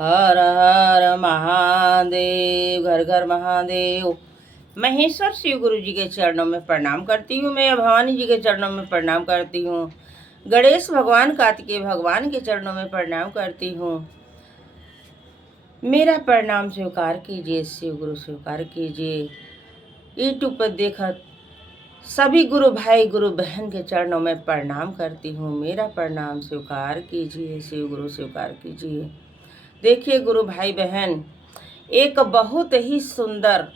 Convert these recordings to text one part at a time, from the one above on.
हर हर महादेव, घर घर महादेव। महेश्वर शिव गुरु जी के चरणों में प्रणाम करती हूँ। मैं भवानी जी के चरणों में प्रणाम करती हूँ। गणेश भगवान, कार्तिकेय भगवान के चरणों में प्रणाम करती हूँ। मेरा प्रणाम स्वीकार कीजिए, शिव गुरु स्वीकार कीजिए। यूट्यूब पर देखा सभी गुरु भाई गुरु बहन के चरणों में प्रणाम करती हूँ। मेरा प्रणाम स्वीकार कीजिए, शिव गुरु स्वीकार कीजिए। देखिए गुरु भाई बहन, एक बहुत ही सुंदर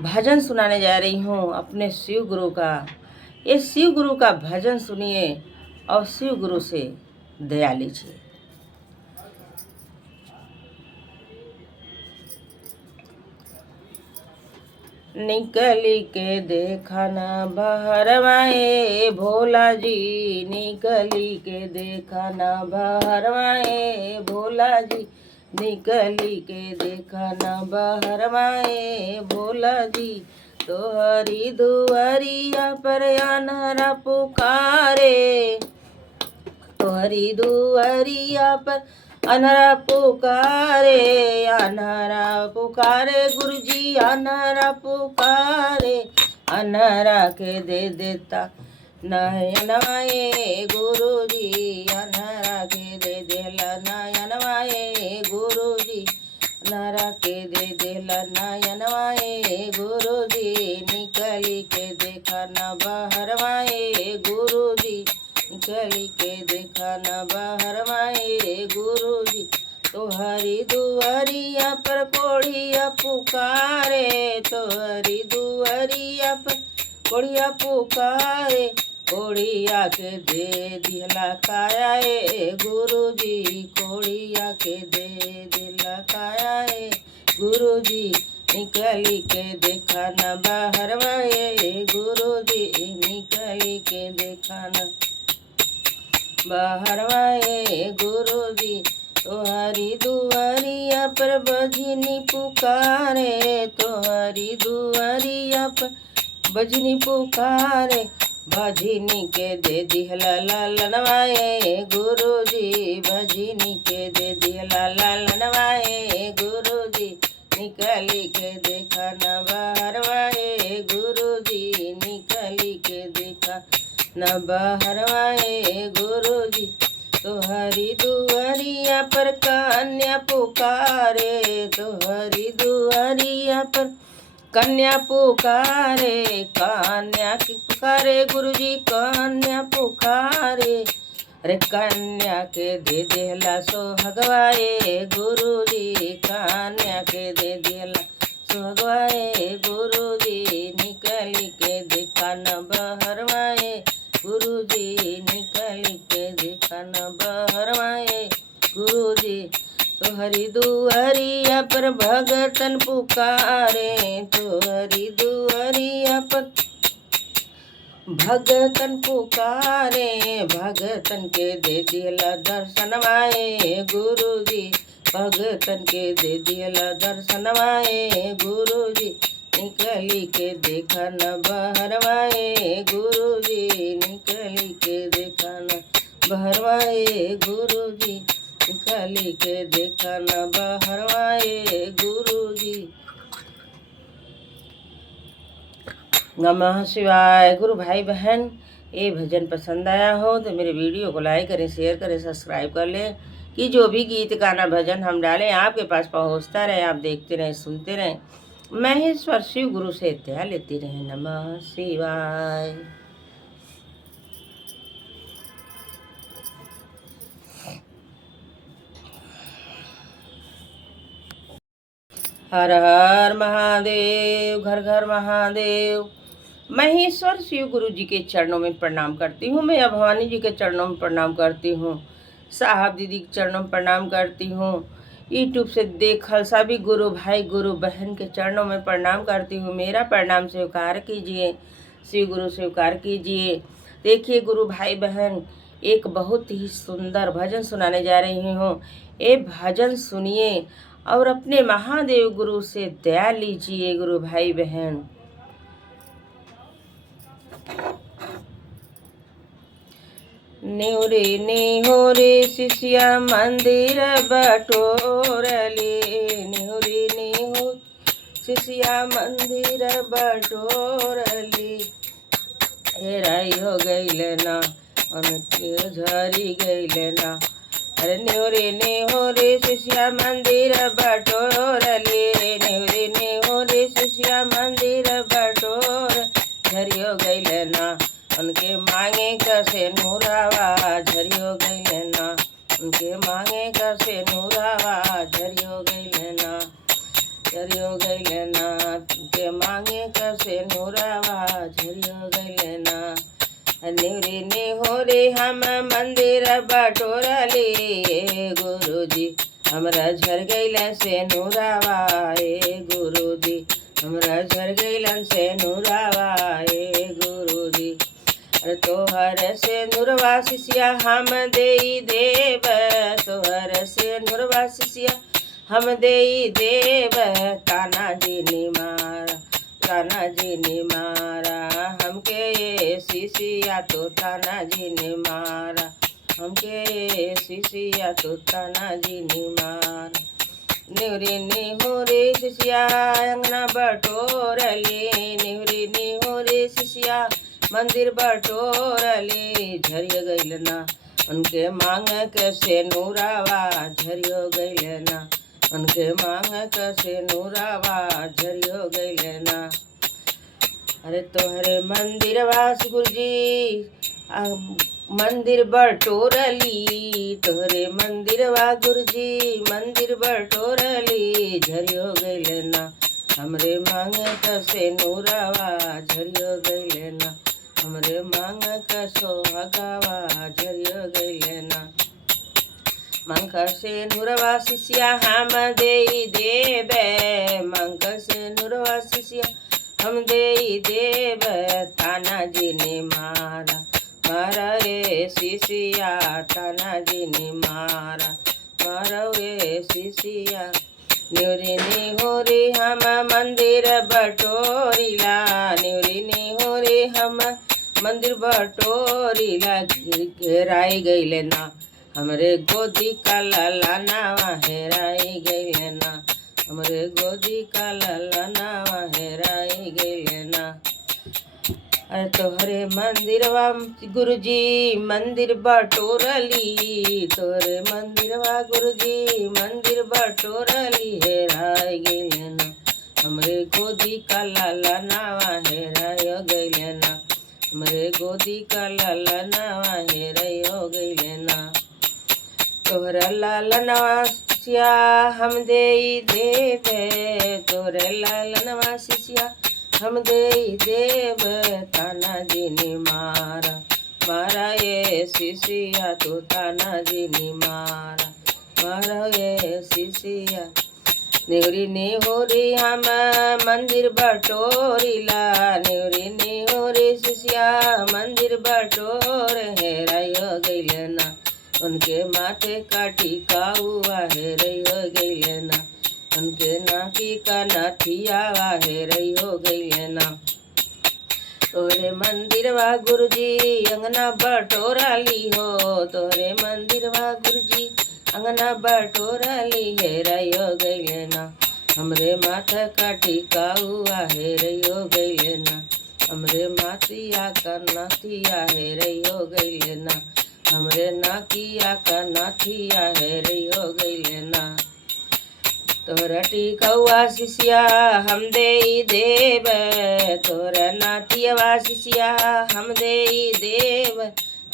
भजन सुनाने जा रही हूँ अपने शिव गुरु का। ये शिव गुरु का भजन सुनिए और शिव गुरु से दया लीजिए। निकली के देखा ना बहरवाए भोला जी, निकली के देखा ना बहरवाए भोला जी, निकली के देखा ना बहरवाए भोला जी। तोहरी दुआरिया पर अनहरा पुकारे, तोहरी दुआरिया पर अनहरा पुकारे, अनहरा पुकारे गुरुजी, अनहरा पुकारे। अनहरा के दे देता नयनवाए गुरुजी, अनहरा के दे देला नयनवाए गुरुजी, अनहरा के दे देला नयनवाए गुरुजी। निकली के देखा न बहरवाए गुरुजी, निकली के देखा न बहरवाए गुरुजी। तोहरी दुआरिया पर कोढ़िया पुकारे, तोहरी दुआरिया पर कोढ़िया पुकारे। कोढ़िया के दे दिला काया गुरुजी, कोढ़िया के दे दिला काया गुरुजी। निकली के देखा न बहरवाए गुरुजी, निकली के देखा न बहरवाए गुरुजी। तोहरी दुआरिया पर बजनी पुकारे, तोहरी दुआरिया पर बजनी पुकारे। भजनी के दे दिहला ललनवाए गुरुजी, भजनी के दे दिहला ललनवाए गुरुजी। निकली के देखा न बहरवाए गुरुजी, निकली के देखा न बहरवाए गुरुजी। तोहरी दुआरिया पर कन्या पुकारे, तोहरी दुआरिया पर कन्या पुकारे। कन्या की पुकारे गुरुजी, कन्या पुकारे। अरे कन्या के दे देला सोहगवाए गुरुजी, कन्या के दे देला सोहगवाए गुरुजी। निकली के देखा न बहरवाए गुरुजी, निकली के देखा न बहरवाए गुरुजी। तोहरी दुआरिया पर भगतन पुकारे, तोहरी दुआरिया पर भगतन पुकारे। भगतन के दे दिला दर्शनवाए गुरुजी, भगतन के दे दिला दर्शनवाए गुरुजी। निकली के देखा न बहरवाए गुरुजी, निकली के देखा न बहरवाए गुरुजी, निकली के देखा न बहरवाए गुरुजी। नमः शिवाय। गुरु भाई बहन, ये भजन पसंद आया हो तो मेरे वीडियो को लाइक करें, शेयर करें, सब्सक्राइब कर लें कि जो भी गीत गाना भजन हम डालें आपके पास पहुंचता रहे, आप देखते रहें, सुनते रहें। महेश्वर शिव गुरु से दया लेते रहें। नमः शिवाय। हर हर महादेव, घर घर महादेव। महेश्वर शिव गुरु जी के चरणों में प्रणाम करती हूँ। मैं भवानी जी के चरणों में प्रणाम करती हूँ। साहब दीदी के चरणों में प्रणाम करती हूँ। यूट्यूब से देखल सभी गुरु भाई गुरु बहन के चरणों में प्रणाम करती हूँ। मेरा प्रणाम स्वीकार कीजिए, शिव गुरु स्वीकार कीजिए। देखिए गुरु भाई बहन, एक बहुत ही सुंदर भजन सुनाने जा रही हूँ। ये भजन सुनिए और अपने महादेव गुरु से दया लीजिए। गुरु भाई बहन, न्यूरी निहुरी शिष्या मंदिर बटोरली, न्यूरी निहुर शिष्या मंदिर बटोरली। हेराई हो गईल ना उनके झरी गईल ना, अरे न्यूरी निहुरी शिष्या मंदिर बटोरली, न्यूरी निहुरी शिष्या मंदिर बटोर झरियो गईल ना उनके मांगे कसे नूरावा झरियो गईल ना, उनके मांगे कसे नूरावा झरियो गईल ना, झरियो गईल ना, उनके मांगे कसे नूरावा झरियो गईल ना। न्यूरी निहुरी हम मंदिर बटोरली, गुरुजी हमरा झर गईलन से नूरावा, गुरुजी हमरा झर गईलन से नूरावा, गुरुजी। अरे तोहर से नूरवा शिष्या हम देई देव, तोहर से नूरवा शिष्या हम देई देव, ताना जी ने मारा, ताना जी ने मारा हमके ये शिष्या तो ताना जी ने मारा, हमके ये शिष्या तो ताना जी ने मारा। न्यूरी निहुरी शिष्या अंगना बटोरली, न्यूरी निहुरी शिष्या मंदिर बटोरली, झरियो गईल ना उनके मांग कैसे नूरावा झरियो गईल ना, उनके मांग कैसे नूरावा झरियो गईल ना। अरे तोहरे मंदिर वास गुरुजी मंदिर बटोरली, तोहरे मंदिर वा गुरुजी मंदिर बटोरली, झरियो गईल ना हमरे मांग कैसे नूरावा झरियो गईल ना, हमरे मांग कसो हगावा झरियो गईल ना। मंक से नूरवा शिष्या हम देई देवे, मंक से नूरवा शिष्या हम देई देव, ताना जी ने मारा, मारा ये शिष्या ताना जी ने मारा, मारा ये शिष्या। न्यूरी निहुरी हम मंदिर बटोरिला, न्यूरी निहुरी हम मंदिर बटोरिला, घेराई गईल ना हमरे गोदी का ललनावा हेराई गईल ना, हमरे गोदी का ललनावा हेराई गईल ना। अरे तोहरे मंदिरवा गुरुजी मंदिर बटोरली, तोहरे मंदिरवा गुरुजी मंदिर बटोरली, हेराई गईल ना हमरे गोदी का ललनावा हेराई गईल ना, हमरे गोदी का ललनावा हेराई गईल ना। तोहरा लालनवा शिष्या हम देई देवे, तोहरे लालनवा शिष्या हम देई देव, ताना जी ने मारा, मारा ये शिष्या तो ताना जी ने मारा, मारा ये शिष्या। न्यूरी निहुरी हम मंदिर बटोरिला, न्यूरी निहुरी शिष्या मंदिर बटोर हेरायो गईल ना उनके माथे का टीका हुआ हेरायो गईल ना, उनके नाकी का नाथिया हेराई हो गईल ना। तोहरे मंदिर वा गुरुजी अंगना बटोरली हो, तोहरे मंदिर वा गुरुजी अंगना बटोरली, हेरायो गईल ना हमरे माथा का टीका हुआ हेरायो गईल ना, हमरे मातिया का नाथिया हेरायो गईल ना, हमरे नाकिया का नाथिया हेरायो गईल ना। तोहरा टीकवा शिष्या हम देई देव, तोहरा नाथियवा शिष्या हम देई देव,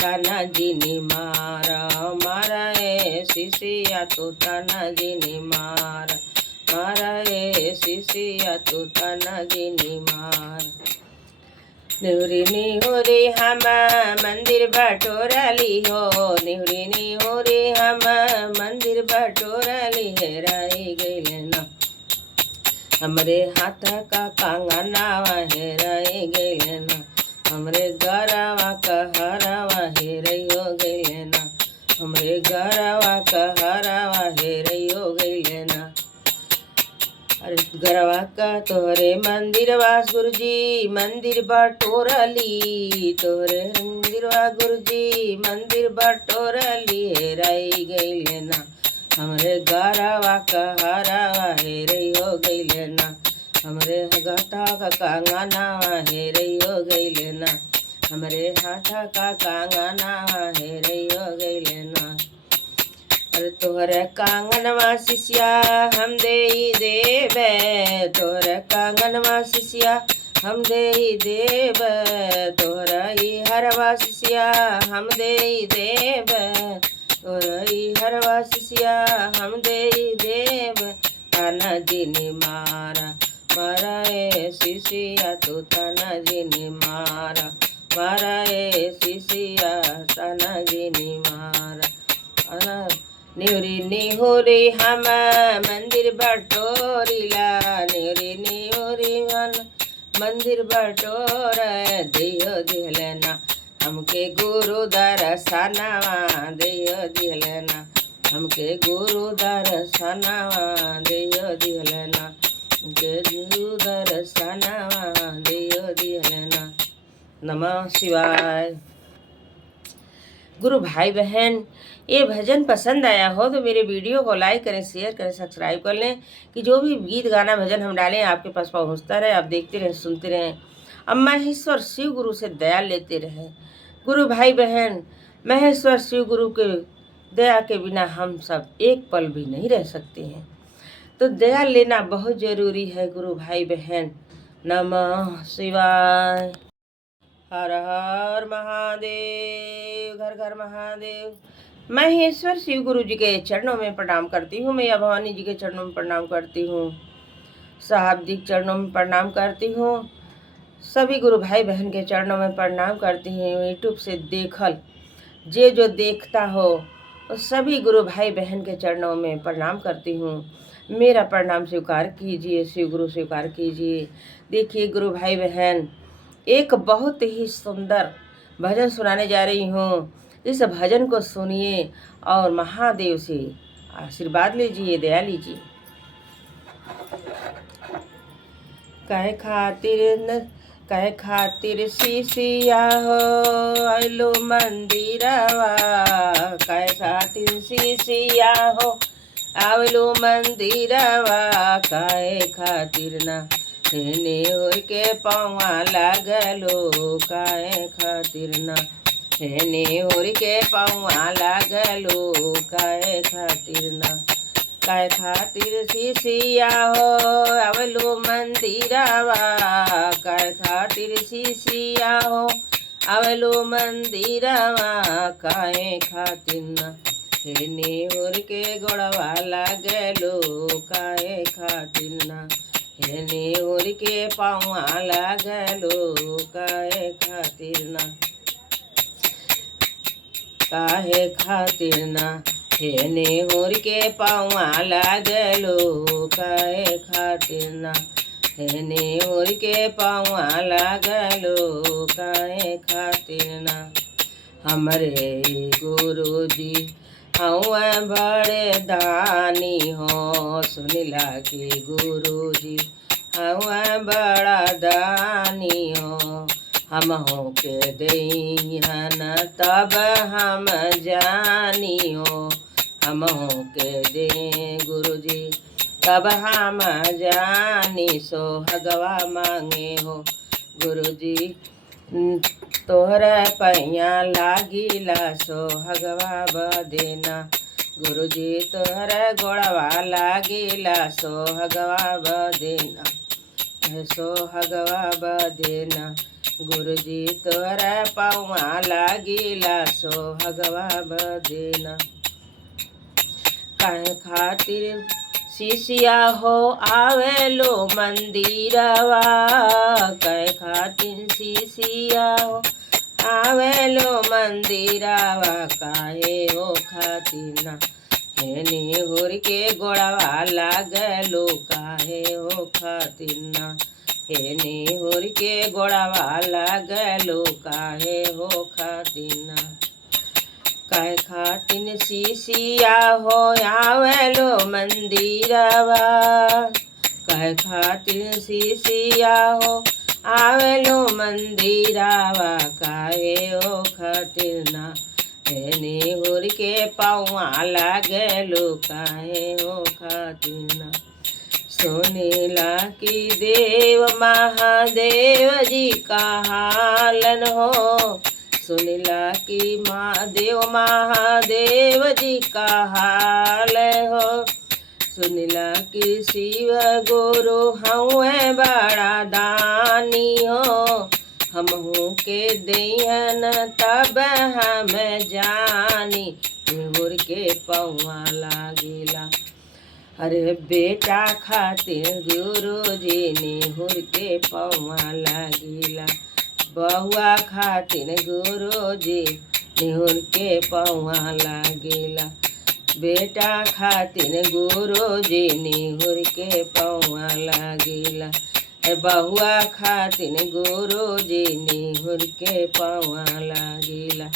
ताना जी ने मारा, मारा ए शिष्या तो ताना जी ने मारा, मारा ए शिष्या तो ताना जी ने मारा। न्यूरी निहुरी हम मंदिर बटोरली हो, न्यूरी निहुरी हम मंदिर बटोरली, हेराई गईल ना हमरे हाथ का कंगनावा हेराई गईल ना, हमरे गरवा का हरवा हेराई गईल ना, हमरे गरवा का हरवा हेराई गईल ना। अरे गरवा का तोहरे मंदिर वास गुरुजी मंदिर बटोरली तोहरे मंदिरवा गुरुजी मंदिर बटोरली हेराई गई ना हमरे गरवा का हरावा हेरई हो गई ना हमरे गटा का कांगनावा हेरई हो गई ना हमरे हाथा का कांगनावा हेरई हो गई ना अरे तोहरे कांगनवा शिष्या हम दे देवे तोहरे कांगनवा शिष्या हम दे देव तोहरा हरवा शिष्या हम दे देव तोहरा हरवा शिष्या हम दे देव ताना जिनी मारा मारा ए शिष्या तो ताना जिनी मारा मारा ए शिष्या ताना जिनी मारा निवरी निहोरी हम मंदिर बटोरीला निवरी निहोरी मन मंदिर बटोर दियो दिहलना हमके गुरु दर्शनवा दियो दिहलना हमके गुरु दर्शनवा दियो दिहलना हमके गुरु दर्शनवा दियो दिहलना। नमः शिवाय। गुरु भाई बहन, ये भजन पसंद आया हो तो मेरे वीडियो को लाइक करें, शेयर करें, सब्सक्राइब कर लें कि जो भी गीत गाना भजन हम डालें आपके पास पहुंचता रहे, आप देखते रहें, सुनते रहें। अब महेश्वर शिव गुरु से दया लेते रहें। गुरु भाई बहन, महेश्वर शिव गुरु के दया के बिना हम सब एक पल भी नहीं रह सकते हैं, तो दया लेना बहुत ज़रूरी है गुरु भाई बहन। नमः शिवाय। हर हर महादेव, घर घर महादेव। महेश्वर शिव गुरु जी के चरणों में प्रणाम करती हूँ। मैया भवानी जी के चरणों में प्रणाम करती हूँ। शाब्दिक चरणों में प्रणाम करती हूँ। सभी गुरु भाई बहन के चरणों में प्रणाम करती हूँ। यूट्यूब से देखल जो देखता हो उस सभी गुरु भाई बहन के चरणों में प्रणाम करती हूँ। मेरा प्रणाम स्वीकार कीजिए, शिव गुरु स्वीकार कीजिए। देखिए गुरु भाई बहन, एक बहुत ही सुंदर भजन सुनाने जा रही हूँ। इस भजन को सुनिए और महादेव से आशीर्वाद लीजिए, दया लीजिए। कहे खातिर शिशिया हो आइलो मंदिरवा, कहे खातिर शिशिया हो आइलो मंदिरवा, कहे खातिर ना हेने होर के पाँवा लागलो, काहे खातिर ना हेने होर के पाँवा लागलो, काहे खातिर ना काहे खातिर शिशिया हो आवलो मंदिरवा, काहे खातिर शिशिया हो आवलो मंदिरवा, काहे खातिर ना हेने होर के गोड़वा लागलो, काहे खातिर ना हेने ओर के पाँवा लागलो, काहे खातिर ना काहे खातिर ना हेने ओर के पाँवा लागलो, काहे खातिर ना हेने ओर के पाँवा लागलो, काहे खातिर ना। हमरे गुरु जी हवा बड़े दानी हो, सुनिला के गुरु जी हवा बड़ा दानी हो, हम हो के दईहन तब हम जानी हो, हम हो के दे गुरु जी तब हम जानी, सो हगवा मांगे हो गुरु जी तोहरा पैया लागिला, सो हगवा बदेना गुरु जी तोहरा गोड़वा लागिला, सो हगवा बदेना, सो हगवा बदेना गुरु जी तोहरा पाँवा लागिला, सो हगवा बदेना। काहे खातिर शिशिया हो आवेलो मंदिरवा, काहे खातिर शिशिया हो आवेलो मंदिरवा, काहे हो खातिर ना हेने होर के गोड़वा लागलो, काहे हो खातिर ना हेने होर के गोड़वा लागलो, काहे हो खातिर ना काहे खातिर शिशिया हो आवेलो मंदिरवा, काहे खातिर सीसिया हो आवेलो मंदिरावा, काहे ओ खातिर ना निहुर के पौआ लागेलो, काहे ओ खातिर ना। सुनीला की देव महादेव जी का हालन हो, सुनीला की महादेव महादेव जी का हाल हो। सुनीला की शिव गुरु हऊँ बड़ा दानी हो, हमहू के दियन तब हम जानी, निहुर के पौआ लागिला। अरे बेटा खातिर गुरु जी निहुर के पौआ लागिला, बहुआ खातिर गुरु जी निहुर के पौआ लागिला, बेटा खातिर गुरु जी निहुर के पौआ लागिला, बहुआ खातिर गुरु जी निहुर के पौआ लागिला।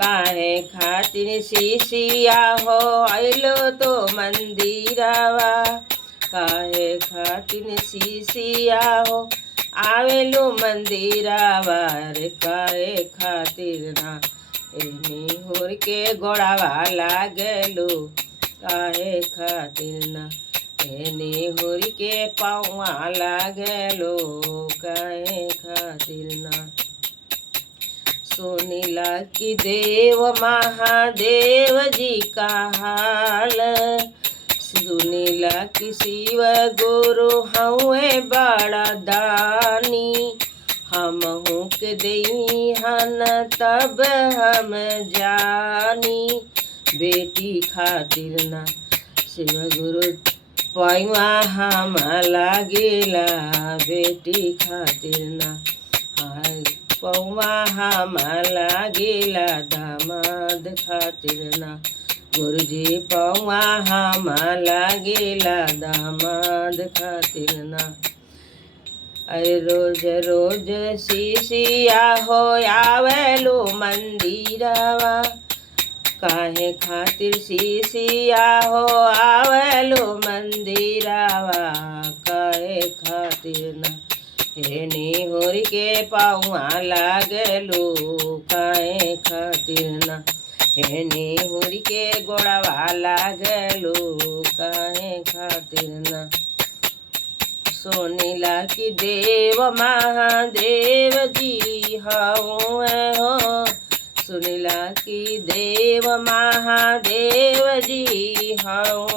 काहे खातिर सीसिया हो आइलो तो मंदिरावा, काहे खातिर सीसिया हो आवेलो मंदिरावा, रे काहे खातिर ना निहुर के गोड़ावा लागेलो, काहे खातिर ना निहुर के पौआ लागेलो, काहे खातिर ना। सुनीला की देव महादेव जी का हाल, सुनीला की शिव गुरु हऊँ बड़ा दानी, हमहू के दईहन तब हम जानी, बेटी खातिर ना शिव गुरु पौआ हम लागिला, बेटी खातिर ना पौआ हम लागिला, दामाद खातिर ना गुरुजी पौआ हम लागिला, दामाद खातिर ना। अरे रोज रोज सीसिया हो आवेलो मंदिरावा, काहे खातिर सीसिया हो आवेलो मंदिरावा, काहे खातिर ना निहुर के पौआ लागेलो, काहे खातिर ना निहुर के गोड़वा लागेलो, काहे खातिर ना। सुनीला की देव महादेव जी हऊँ हो, सुनीला की देव महादेव जी हऊँ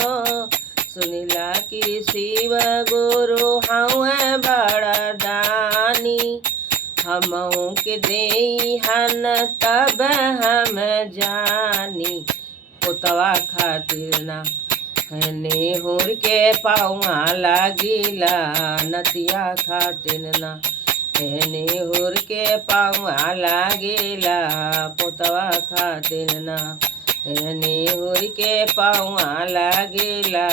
हो, सुनीला की शिव गुरु हऊँ बड़ा दानी, हमहू के देहन तब हम जानी, पोतवा खातिर ना निहुर के पौआ लागिला, नतिया खातिर ना निहुर के पौआ लागिला, पोतवा खातिर ना निहुर के पौआ लागिला,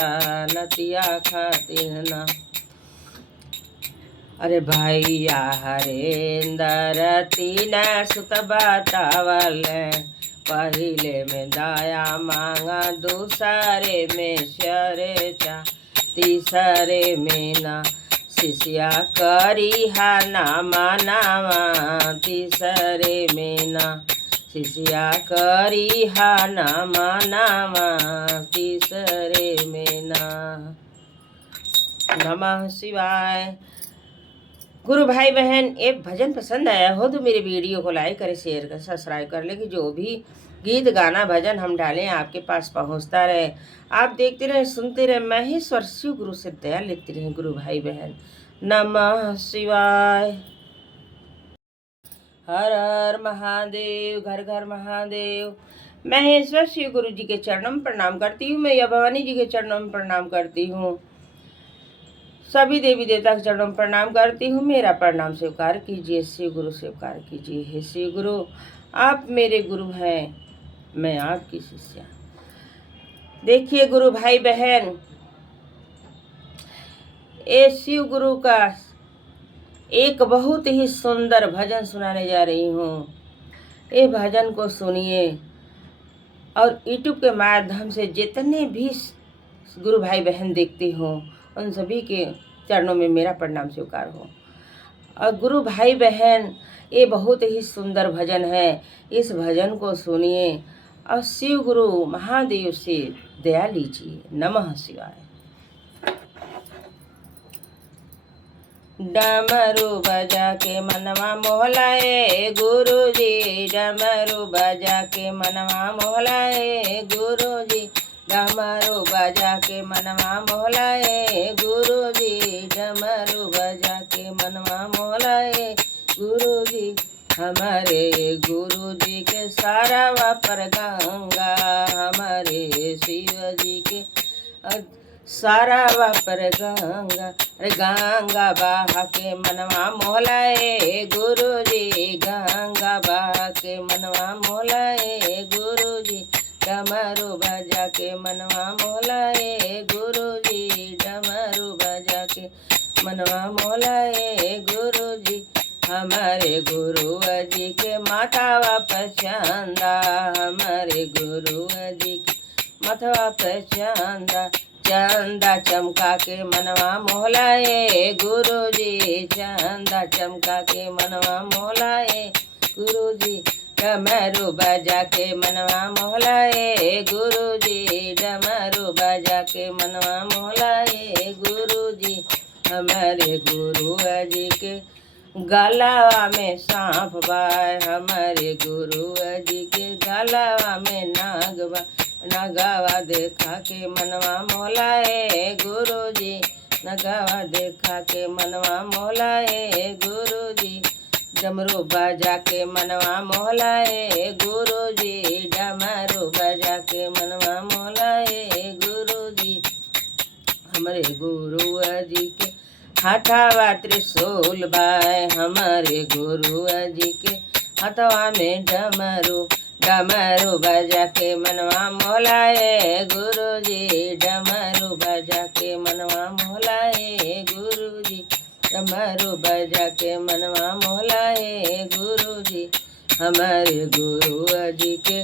नतिया खातिर ना। अरे भैया हरेंदर तीन सुत बतावल, पहिले में दया मांगा, दूसरे में शरेचा, तीसरे में ना शिष्या करी हा नामा नामा, तीसरे में ना शिष्या करी हा नामा नामा, तीसरे में ना। नमः शिवाय। गुरु भाई बहन, एक भजन पसंद आया हो तो मेरे वीडियो को लाइक करें, शेयर करें, सब्सक्राइब कर लें कि जो भी गीत गाना भजन हम डालें आपके पास पहुंचता रहे। आप देखते रहें, सुनते रहें। महेश्वर शिव गुरु से दया लेते रहें गुरु भाई बहन। नमः शिवाय। हर हर महादेव, घर घर महादेव। महेश्वर शिव गुरु जी के चरणों में प्रणाम करती हूँ। मैं या भवानी जी के चरणों में प्रणाम करती हूँ। सभी देवी देवता के चरणों में प्रणाम करती हूँ। मेरा प्रणाम स्वीकार कीजिए, शिव गुरु स्वीकार कीजिए। हे शिव गुरु, आप मेरे गुरु हैं, मैं आपकी शिष्या। देखिए गुरु भाई बहन, ये शिव गुरु का एक बहुत ही सुंदर भजन सुनाने जा रही हूँ। ये भजन को सुनिए और यूट्यूब के माध्यम से जितने भी गुरु भाई बहन देखते हो उन सभी के चरणों में मेरा प्रणाम स्वीकार हो। और गुरु भाई बहन, ये बहुत ही सुंदर भजन है, इस भजन को सुनिए और शिव गुरु महादेव से दया लीजिए। नमः शिवाय। डमरू बजा के मनवा मोहलाए गुरुजी, डमरू बजा के मनवा मोहलाए गुरुजी, डमरू बजा के मनवा मोहलाए गुरुजी, डमरू बजा के मनवा मोहलाए गुरुजी। हमारे गुरुजी के सारा वापर गंगा, हमारे शिव जी के सारा वापर गंगा। अरे गंगा बहा के मनवा मोहलाए गुरुजी, गंगा बहा के मनवा मोहलाए गुरुजी, डमरू बजा के मनवा मोहलाए गुरुजी, डमरू बजा के मनवा मोहलाए गुरुजी। हमारे गुरु जी के माथा पर चंदा, हमारे गुरु जी के माथा पर चंदा, चंदा चमका के मनवा मोहलाए गुरुजी, चंदा चमका के मनवा मोहलाए गुरुजी, डमरू बजा के मनवा मोहलाए गुरुजी, डमरू बजा के मनवा मोहलाए गुरुजी। हमारे गुरु जी के गलावा में सांप बाय, हमारे गुरु जी के गलावा में नागवा, नगावा देखा के मनवा मोहलाए गुरुजी, नगावा देखा के मनवा मोहलाए गुरुजी, डमरू बजा के मनवा मोहलाए गुरुजी, डमरू बजा के मनवा मोहलाए गुरुजी। हमारे गुरु जी के हाथावा त्रिशूल बाय, हमारे गुरु जी के हाथवा में डमरू, डमरू बजा के मनवा मोहलाए गुरुजी, डमरू बजा के मनवा मोहलाए गुरुजी, डमरू बजा के मनवा मोहलाए गुरुजी। हमारे गुरु जी के,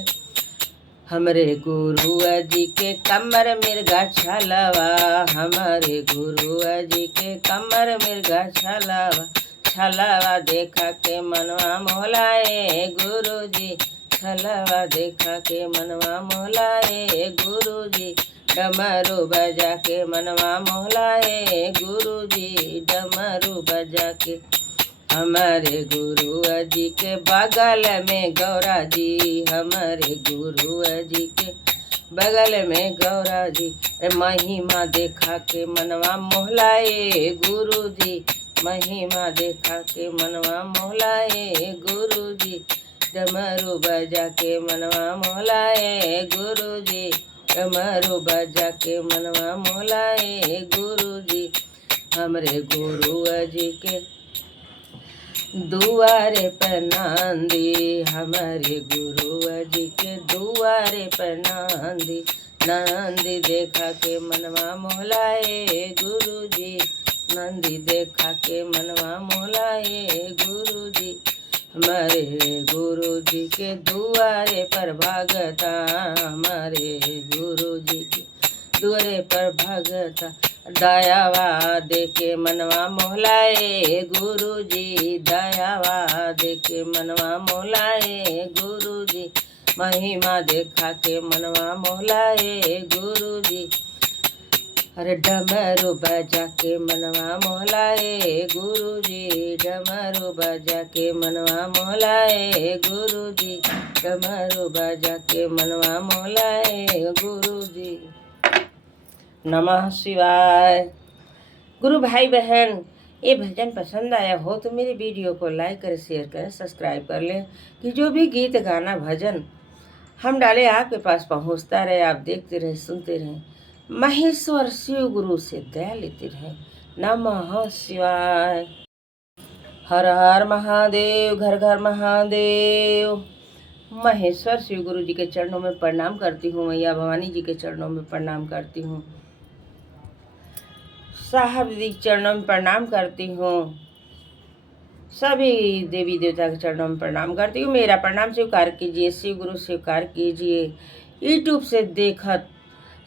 हमारे गुरु जी के कमर मिर्गा छलवा, हमारे गुरु जी के कमर मिर्गा छलवा, छलवा देखा के मनवा मोहलाए गुरुजी, छलवा देखा के मनवा मोहलाए गुरुजी, डमरू बजा के मनवा मोहलाए गुरुजी, डमरू बजा के। हमारे गुरु जी के बगल में गौरा जी, हमारे गुरु जी के बगल में गौरा जी, महिमा देखा के मनवा मोहलाए गुरुजी, महिमा देखा के मनवा मोहलाए गुरुजी, डमरू बजा के मनवा मोहलाए गुरुजी, डमरू बजा के मनवा मोहलाए गुरुजी। हमारे गुरु जी के दुआरे पर नांदी, हमारे गुरु जी के दुआरे पर नांदी, नंदी देखा के मनवा मोहलाए गुरुजी, नंदी देखा के मनवा मोहलाए गुरुजी। हमारे गुरु जी के दुआरे पर भगता, हमारे गुरु जी के दुआरे पर भगता, दयावा देके मनवा मोहलाए गुरुजी, दयावा देके मनवा मोहलाए गुरुजी, महिमा देखा के मनवा मोहलाए गुरुजी। अरे डमरू बजा के मनवा मोहलाए गुरुजी, डमरू बजा के मनवा मोहलाए गुरुजी, डमरू बजा के मनवा मोहलाए गुरुजी। नमः शिवाय। गुरु भाई बहन, ये भजन पसंद आया हो तो मेरे वीडियो को लाइक करें, शेयर करें, सब्सक्राइब कर लें कि जो भी गीत गाना भजन हम डाले आपके पास पहुंचता रहे, आप देखते रहे, सुनते रहें, महेश्वर शिव गुरु से दया लेते रहें। नमः शिवाय। हर हर महादेव, घर घर महादेव। महेश्वर शिव गुरु जी के चरणों में प्रणाम करती हूँ, मैया भवानी जी के चरणों में प्रणाम करती हूँ, साहब जी के चरणों में प्रणाम करती हूँ, सभी देवी देवता के चरणों में प्रणाम करती हूँ। मेरा प्रणाम स्वीकार कीजिए, शिव गुरु स्वीकार कीजिए। यूट्यूब से देखत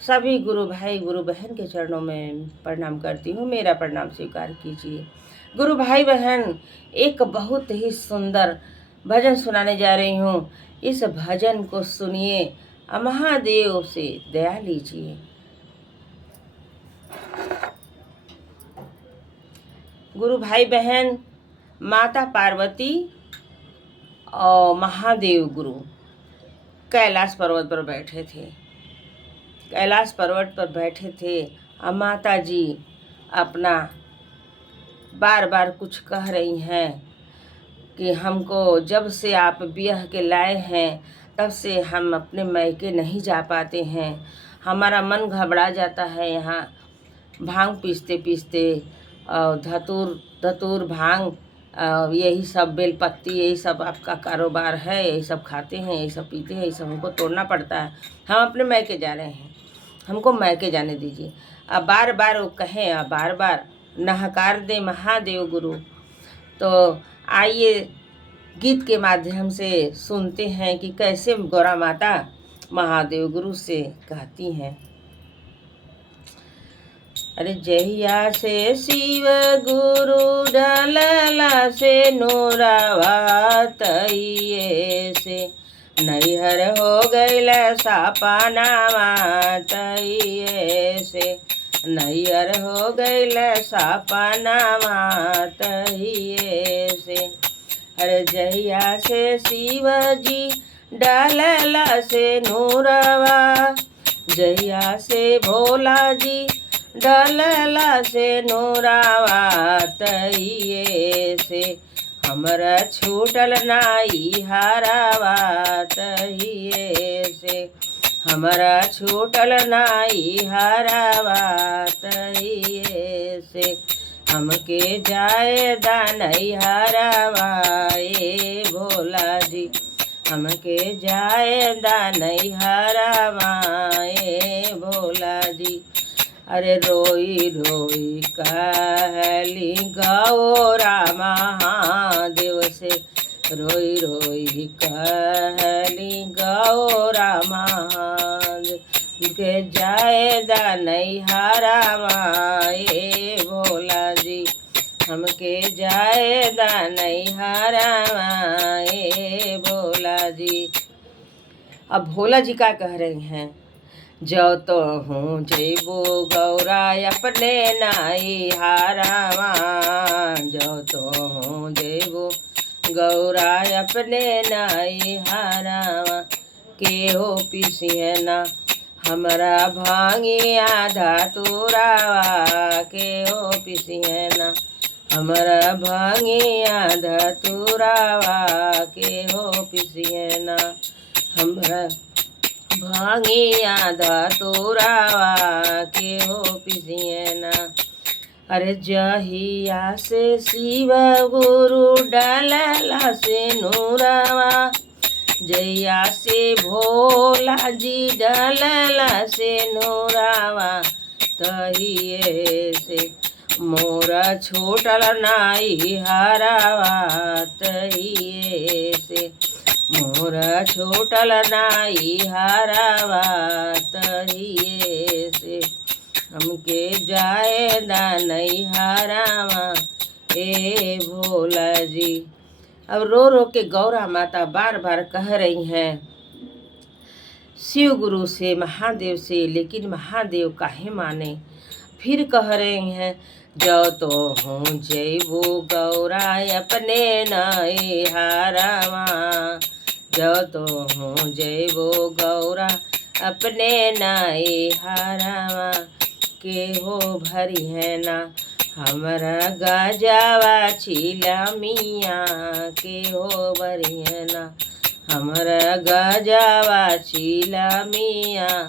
सभी गुरु भाई गुरु बहन के चरणों में प्रणाम करती हूँ, मेरा प्रणाम स्वीकार कीजिए। गुरु भाई बहन, एक बहुत ही सुंदर भजन सुनाने जा रही हूँ। इस भजन को सुनिए, महादेव से दया लीजिए। गुरु भाई बहन, माता पार्वती और महादेव गुरु कैलाश पर्वत पर बैठे थे। कैलाश पर्वत पर बैठे थे और माता जी अपना बार बार कुछ कह रही हैं कि हमको जब से आप ब्याह के लाए हैं तब से हम अपने मैके नहीं जा पाते हैं। हमारा मन घबरा जाता है यहाँ भांग पीसते पीसते, और धतूर भांग यही सब बेलपत्ती यही सब आपका कारोबार है, यही सब खाते हैं, यही सब पीते हैं, यही सब हमको तोड़ना पड़ता है। हम अपने मैके जा रहे हैं, हमको मैके जाने दीजिए। अब बार बार वो कहें, अब बार बार नहकार दे महादेव गुरु। तो आइए गीत के माध्यम से सुनते हैं कि कैसे गौरा माता महादेव गुरु से कहती हैं। अरे जहिया से शिव गुरु डलला से नूरावा, तइये से नैहर हो गईल सापनावा, तइये से नैहर हो गईल सापनावा, तइये से। अरे जहिया से शिव जी डालला से नूरवा, जहिया से भोला जी डालला से नूरावा, तइये से हमरा छूटल नाई हारावा, तइये से हमरा छूटल नाई हारावा, तइये से हमके जाए दानई हारावा, ए भोला जी हमके जाए दानई हारावा, ए भोला जी। अरे रोई रोई कहली गौरा महादेव से, रोई रोई कहली गौरा महादेव के जाए दानई हारावा, ए भोला जी हमके जाए दानई हारावा, ए भोला जी। अब भोला जी क्या कह रही हैं? जो तो हूँ जेबो गौरा अपने नाई हारावा, जो तो हूँ जेबो गौरा अपने नाई हारावा, के हो पिसिए ना हमरा भांगी आधा तुरावा, के हो पिसिए ना हमरा भांगी आधा तुरावा, के हो पिसिए ना हमरा भांगी आधा तोरावा, के हो पिसिए ना। अरे जहिया से शिव गुरु डालला से नूरावा, जहिया से भोला जी डालला से नूरावा, तहिए से मोरा छूटल नाई हारावा, तहिए से मोरा छूटल नाई हारावा, तहिए से हमके जाए दानई हारावा, ए भोला जी। अब रो रो के गौरा माता बार बार कह रही हैं शिव गुरु से, महादेव से, लेकिन महादेव काहे माने। फिर कह रही हैं जो तो हूँ जैबो गौरा अपने नाई हारावा, जो तो हूँ जैबो गौरा अपने नाई हारावा, के हो भरी है ना हमरा गजावा छिला मियाँ, के हो भरी है ना हमरा गजावा छिला मियाँ,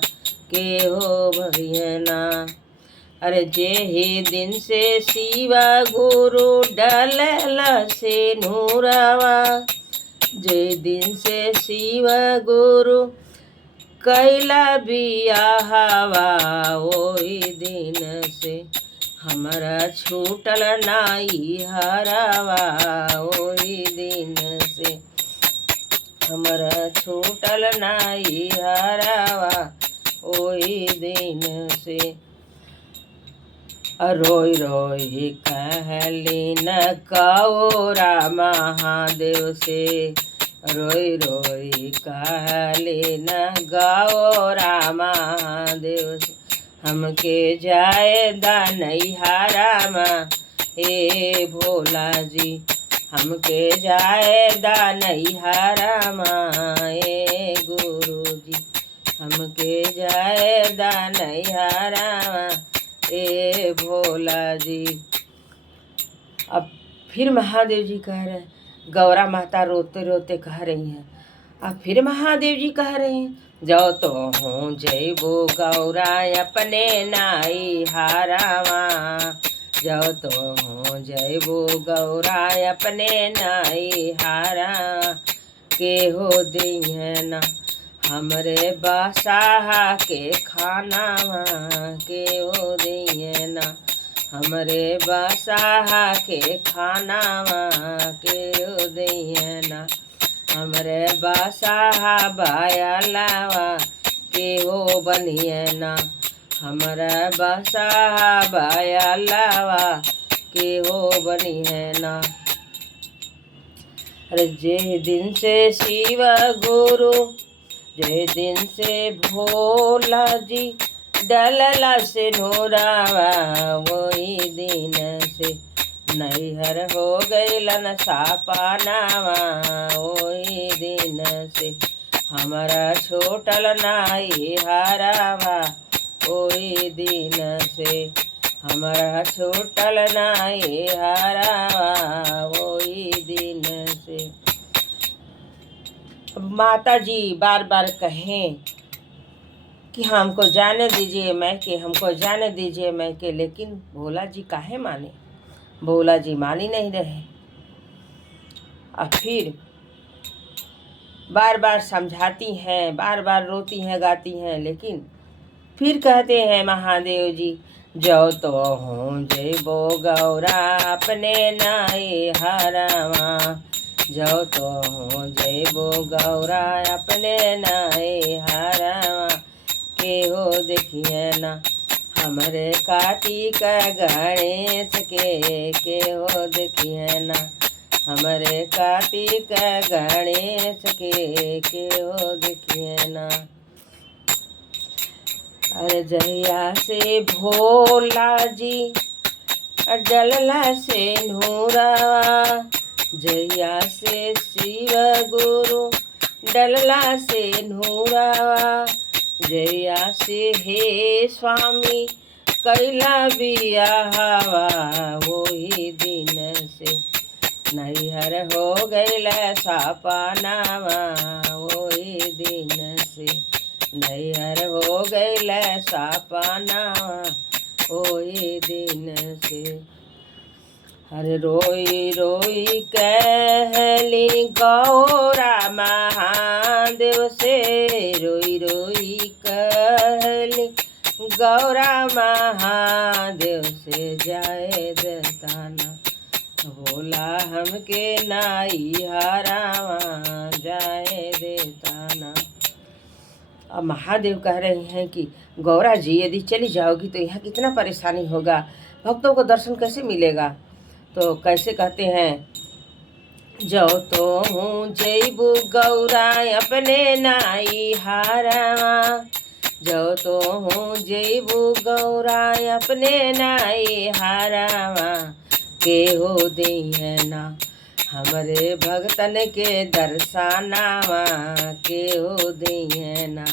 के हो भरी है ना। अरे जेहि दिन से शिवा गुरु डालला से नूरावा, जे दिन से शिव गुरु कैला बियाहवा, ओही दिन से हमरा छूटल नाई हारावा, ओही दिन से हमरा छूटल नाई हारावा, ओही दिन से। रोई रोई कहली न कौरा महादेव से, रोई रोई कहली न गौरा महादेव से। हमके जाए दानैहारा हे भोला जी, हमके जाए दानैहारा हे गुरु जी, हमके जाए दानैहारा ए भोला जी। अब फिर महादेव जी कह रहे हैं, गौरा माता रोते रोते कह रही हैं। अब फिर महादेव जी कह रहे हैं, जाओ तो हूँ जैबो गौरा अपने नाई हारावा, जाओ तो हूँ जैबो गौरा अपने नाई हारा, के हो दी ना हमरे बासाहा के खाना, के हो दी ना हमरे बासाहा के खाना, के हो दी ना हमरे बासाहा बायलावा, के हो बनिए ना हमरा बासाहा बायलावा, के हो बनिए ना। अरे जे दिन से शिव गुरु, जे दिन से भोला जी डलला से नूरावा, वही दिन से नैहर हो गईलन सापानावा, वही दिन से हमारा छोटल नाई हारावा, वही दिन से हमारा छोटल नाई हारावा, वही दिन से। माता जी बार बार कहें कि हमको जाने दीजिए मैके, हमको जाने दीजिए मैके, लेकिन भोला जी काहे माने, भोला जी मान ही नहीं रहे। और फिर बार बार समझाती हैं, बार बार रोती हैं गाती हैं, लेकिन फिर कहते हैं महादेव जी, जाओ तो हूँ जैबो गौरा अपने नाई हारावा, जाओ तो हूँ जैबो गौरा अपने नाई हारावा, के हो देखिए ना हमरे कार्तिक गणेश के हो देखिए ना हमरे कार्तिक गणेश के हो देखिए ना। अरे जहिया से भोला जी डलला से नूरावा, जहिया से शिव गुरु डलला से नूरावा, जहिया से हे स्वामी कैला बियाहवा, वही दिन से नैहर हो गईल सापानावा, वही दिन से नैहर हो गईल सापानावा, वही दिन से। हरे रोई रोई कहली गौरा महादेव से, रोई रोई कहली गौरा महादेव से, जाए देताना भोला हमके नाई हारावा, जाए देताना। अब महादेव कह रहे हैं कि गौरा जी यदि चली जाओगी तो यहाँ कितना परेशानी होगा, भक्तों को दर्शन कैसे मिलेगा। तो कैसे कहते हैं, जाओ तो हूँ जैबू गौरा अपने नाई हारावा, जाओ तो हूँ जैबू गौरा अपने नाई हारावा, के हो दी ना हमरे भगतन के दर्शनावा, के हो दी ना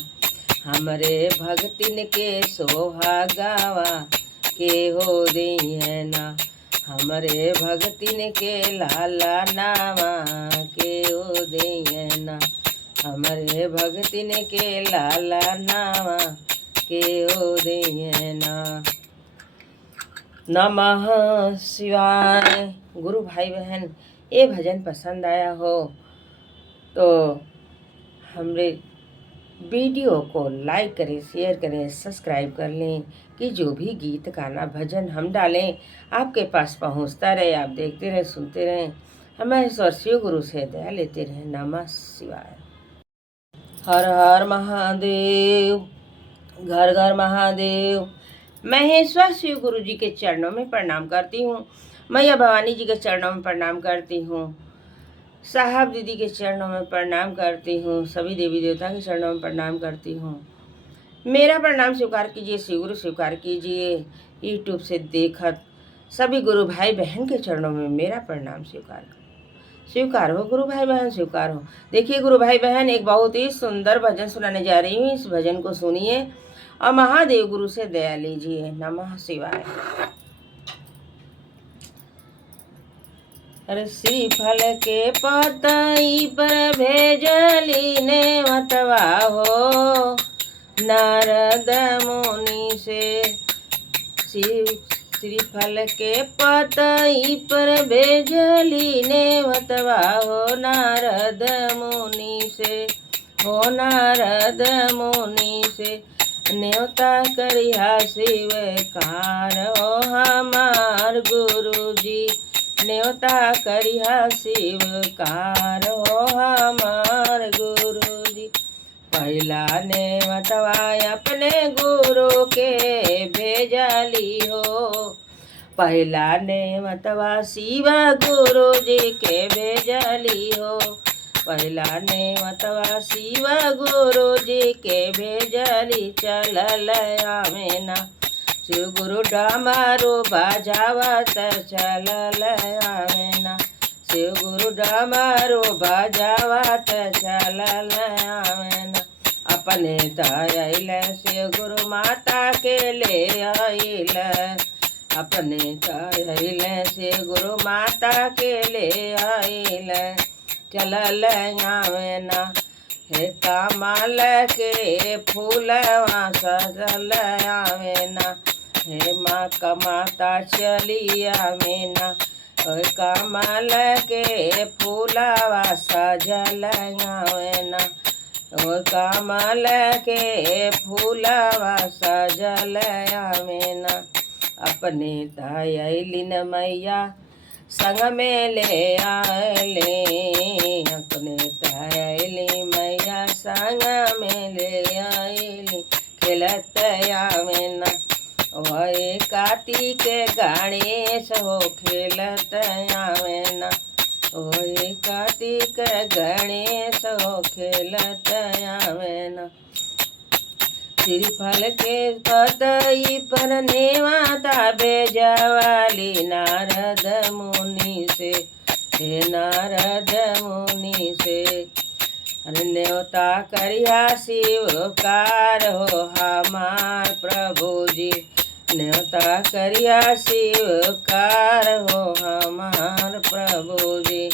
हमरे भगतिन के सोहागावा, के हो दी ना हमरे भगतिन के लाला नावा, के हो दी ना हमरे भगतिन के लाला नावा, के हो दी ना। नमः शिवाय। गुरु भाई बहन ये भजन पसंद आया हो तो हमरे वीडियो को लाइक करें, शेयर करें, सब्सक्राइब कर लें कि जो भी गीत गाना भजन हम डालें आपके पास पहुंचता रहे, आप देखते रहें, सुनते रहें, हमें ईश्वर शिव गुरु से दया लेते रहें। नमः शिवाय। हर हर महादेव, घर घर महादेव। महेश्वर शिव गुरु जी के चरणों में प्रणाम करती हूँ। मैया भवानी जी के चरणों में प्रणाम करती हूँ। साहब दीदी के चरणों में प्रणाम करती हूँ। सभी देवी देवता के चरणों में प्रणाम करती हूँ। मेरा प्रणाम स्वीकार कीजिए, शिव गुरु स्वीकार कीजिए। यूट्यूब से देखत सभी गुरु भाई बहन के चरणों में मेरा प्रणाम स्वीकार हो। गुरु भाई बहन स्वीकार हो। देखिए गुरु भाई बहन, एक बहुत ही सुंदर भजन सुनाने जा रही हूँ। इस भजन को सुनिए और महादेव गुरु से दया लीजिए। नमः शिवाय। अरे श्रीफल के पतई पर भेजली ने मतवा हो, नारद मुनि से। श्रीफल के पतई पर भेजली ने मतवा हो, नारद मुनि से। हो नारद मुनि से न्योता करिया स्वीकार हो हमार गुरु जी। न्योता करिया स्वीकार हो हमार गुरु जी। पहला नेवतवा अपने गुरु के भेजली हो। पहला नेवतवा शिव गुरु जी के भेजली हो। पहला नेवतवा शिव गुरु जी के भेजली। चलल आवेना शिव गुरु डमरू बजावत, चलल आवेना शिव गुरु डमरू बजावत, चलल आवेना। अपने तैल शिव गुरु माता के ले आइल। अपने तैल शिव गुरु माता के ले आइल। चलल आवेना हे कमल के फूलवा सजल आवेना। हे माँ कमाता चली आवेना। कमल के फूलवा सजल आवेना। कमल के फूलवा सजल आवेना। अपने तैलिन मैया संग में ले आले। अपने तैली मैया संग में ले आइली। खेलत आवेना वही कार्तिक गणेश हो, खेलत आवेना वही कार्तिक गणेश हो, खेलत आवेना। श्रीफल के पतई पर नेवता भेजवाली नारद मुनि से। हे नारद मुनि से न्योता करिया स्वीकार हो हमार प्रभु जी। न्योता करिया स्वीकार हो हमार प्रभु जी।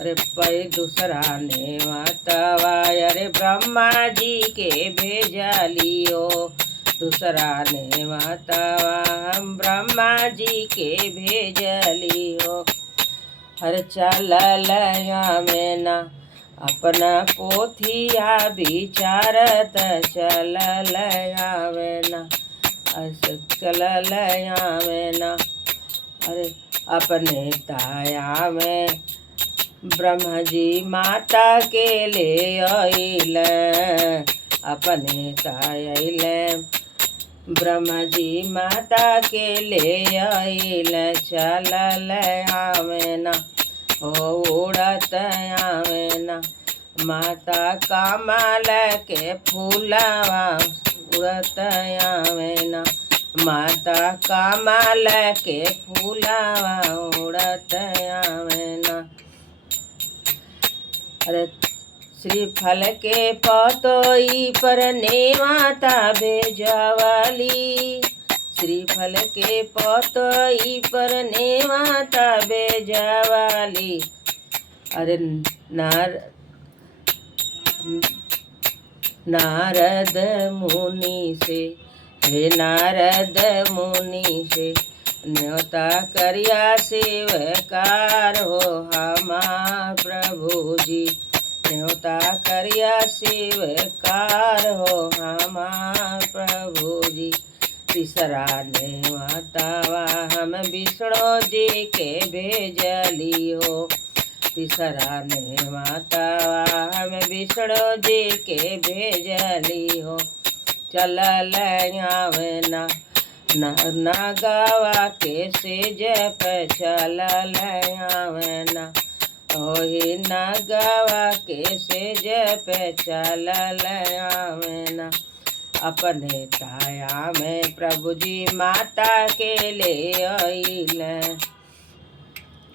अरे पै दूसरा नेवतवा अरे ब्रह्मा जी के भेजली हो। दूसरा नेवतवा हम ब्रह्मा जी के भेजली हो। हर चलल आवेना अपना पोथिया विचारत, चलल आवेना चलल आवेना। अरे अपने ताया में ब्रह्मा जी माता के ले आइल। अपने ताइल ब्रह्मा जी माता के ले आइल। चलल आवेना हो उड़त आवेना। माता कमल के फूलवा उड़त आवेना। माता कमल के फूलवा उड़त आवेना। अरे श्रीफल के पतई पर नेवता भेजवाली। श्रीफल के पतई पर नेवता भेजवाली। अरे नारद मुनि से। हे नारद मुनि से न्योता करिया स्वीकार हो हमार प्रभु जी। न्योता करिया स्वीकार हो हमार प्रभु जी। तीसरा नेवतावा हम विष्णु जी के भेजली हो। तीसरा नेवतावा हम विष्णु जी के भेजली हो। चलल आवेना। नगवा के सेज पे चलल आवेना। ओही नगवा के सेज पे चलल आवेना। अपने ताया में प्रभु जी माता के ले आइल।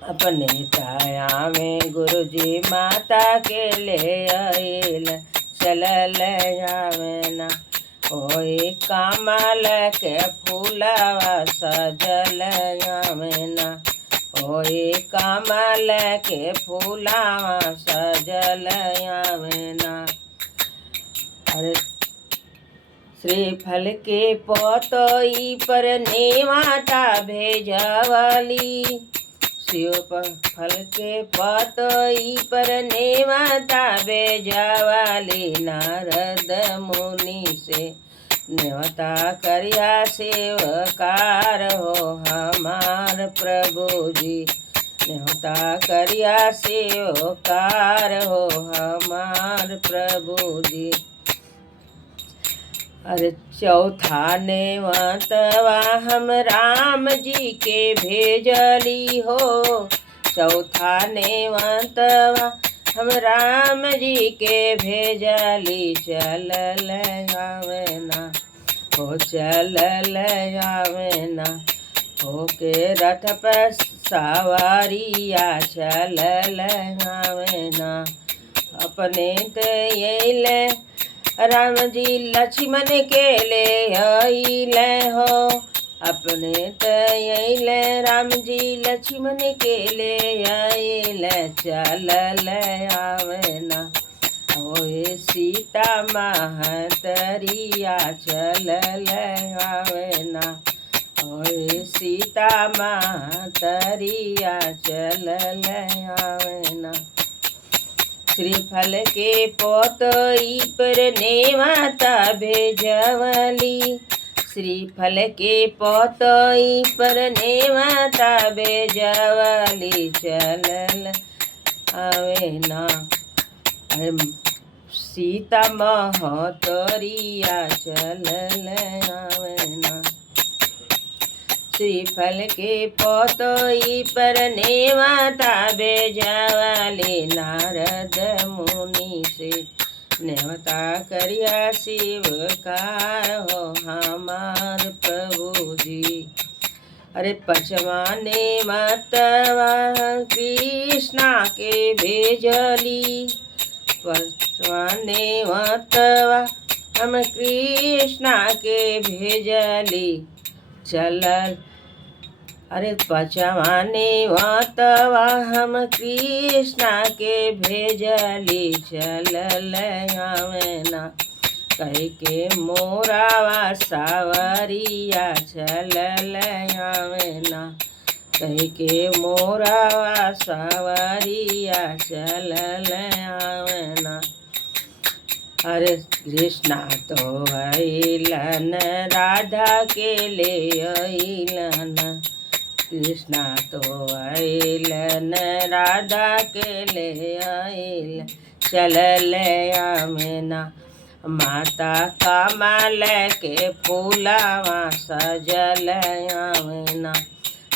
अपने ताया में गुरु जी माता के ले आइल। चलल आवेना। ओही कमल के फूलवा सजल आवेना। ओही कमल के फूलवा सजल आवेना। अरे श्रीफल के पतई पर नेवाता भेजवली। शिव फल के पतई पर नेवाता भेजवली। नारद मुनि से नेवता करिया सेवकार हो हमार प्रभु जी। नेवता करिया सेवकार हो हमार प्रभु जी। अरे चौथा नेवतवा हम राम जी के भेजली हो। चौथा नेवतवा हम राम जी के भेजली। चलल आवेना हो चलल आवेना। होके रथ पर सवारिया चलल आवेना। अपने तैले राम जी लक्ष्मण के ले आइले हो। अपने तैले राम जी लक्ष्मण के ले आइले। चलल आवेना। ओए सीता महतरिया चलल आवेना। ओए सीता महतरिया चलल आवेना। श्रीफल के पतई पर नेवाता भेजवली। श्रीफल के पतई पर नेवाता भेजवली। चलल आवेना। सीता महतरिया चलल आवेना। श्रीफल के पतई पर नेवता भेजवली। नारद मुनि से नेवता करिया शिवकार हो हमार प्रभु जी। अरे पचवा नेवतवा कृष्णा के भेजली। पचवा नेवतवा हम कृष्णा के भेजली। चलल अरे पचवा नेवतवा हम कृष्णा के भेजली। चलल आवेना। कह के मोरावा सावरिया चलल आवेना। कह के मोरावा सावरिया चलल आवेना। अरे कृष्णा तो अइलन राधा के ले अइलन। कृष्णा तो अइलन राधा के ले अइल। चलल आवेना। माता कमल के फूलवा सजल आवेना।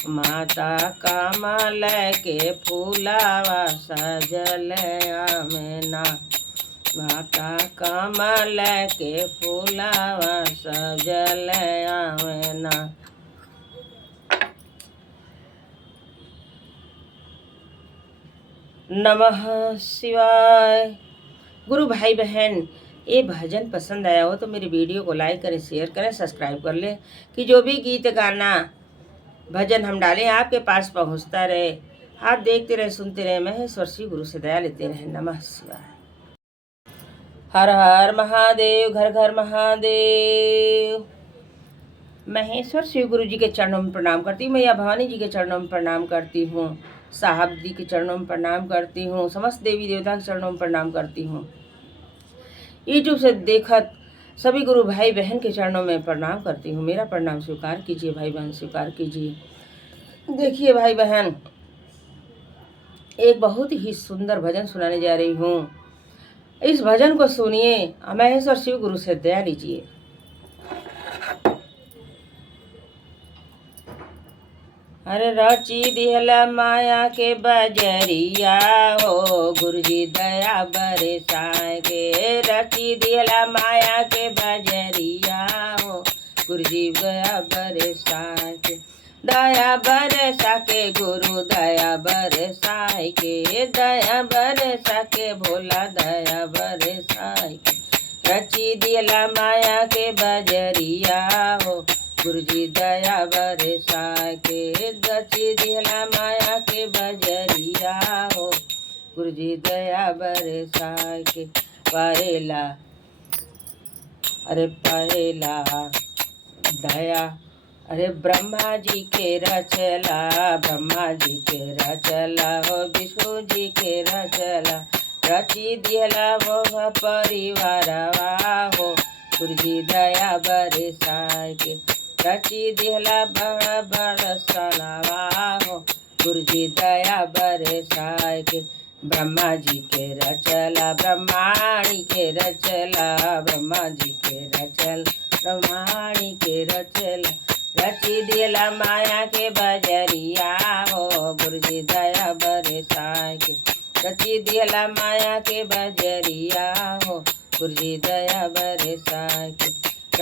माता कमल के फूलवा सजल आवेना। माता कमल के फूलवा सजल आवेना। नमः शिवाय। गुरु भाई बहन, ये भजन पसंद आया हो तो मेरी वीडियो को लाइक करें, शेयर करें, सब्सक्राइब कर लें कि जो भी गीत गाना भजन हम डालें आपके पास पहुंचता रहे। आप देखते रहे, सुनते रहे, महेश्वर शिव गुरु से दया लेते रहे। नमः शिवाय। हर हर महादेव, घर घर महादेव। महेश्वर शिव गुरु जी के चरणों में प्रणाम करती हूँ। मैया भवानी जी के चरणों में प्रणाम करती हूँ। साहब जी के चरणों में प्रणाम करती हूँ। समस्त देवी देवता के चरणों में प्रणाम करती हूँ। यूट्यूब से देखत सभी गुरु भाई बहन के चरणों में प्रणाम करती हूँ। मेरा प्रणाम स्वीकार कीजिए भाई बहन, स्वीकार कीजिए। देखिए भाई बहन, एक बहुत ही सुंदर भजन सुनाने जा रही हूँ। इस भजन को सुनिए, महेश्वर शिव गुरु से दया लीजिए। अरे रची दिहला माया के बजरिया हो गुरुजी दया बरसाए के। रची दिहला माया के बजरिया हो गुरुजी दया बरसाए के। दया बरसा के गुरु दया बरसाए के। दया बरसा के भोला दया बरसाए के। रची दिहला माया के बजरिया हो गुरुजी दया बरसाए के। रची दिहला माया के बजरिया हो गुरुजी दया बरसाए के। पहला अरे पहला दया अरे ब्रह्मा जी के रचला। ब्रह्मा जी के रचला हो विष्णु जी के रचला। रची दिहला मोह परिवारवा हो गुरुजी दया बरसाए के। रची दिहला बड़ा बरसलावा हो गुरुजी दया बरसाए के। ब्रह्मा जी के रचला ब्रह्माणी के रचला। ब्रह्मा जी के रचल ब्रह्माणी के रचला। रची दिहला माया के बजरिया हो गुरुजी दया बरसाए के। रची दिहला माया के बजरिया हो गुरुजी दया बरसाए के।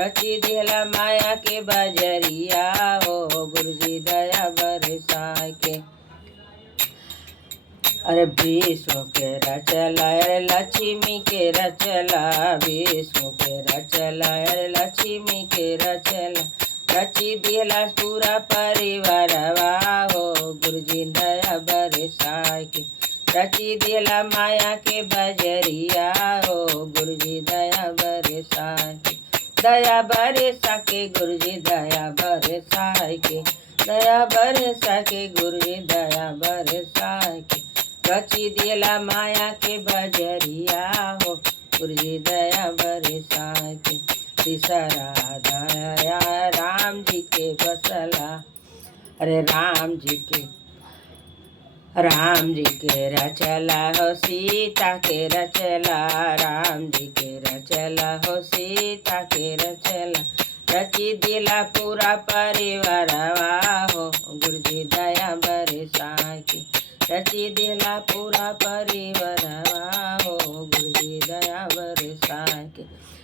रची दिहला माया के बजरिया हो गुरुजी दया बरसाए के। अरे विष्णु के रचला अरे लक्ष्मी के रचला। विष्णु के रचला अरे लक्ष्मी के रचला। रची दिहला पूरा परिवारवा हो गुरुजी दया बरसाए के। रची दिहला माया के बजरिया हो गुरुजी दया बरसाए के। दया बरसा के गुरुजी दया बरसाए के। दया बरसा के गुरुजी दया बरसाए के। रची दिहला माया के बजरिया हो गुरुजी दया बरसाए के। तीसरा दया राम जी के बसला। अरे राम जी के रचला हो सीता के रचला। राम जी के रचला हो सीता के रचला। रची दिहला पूरा परिवारवा हो गुरुजी दया बरसाए के। रची दिहला पूरा परिवारवा हो गुरुजी दया बरसाए के।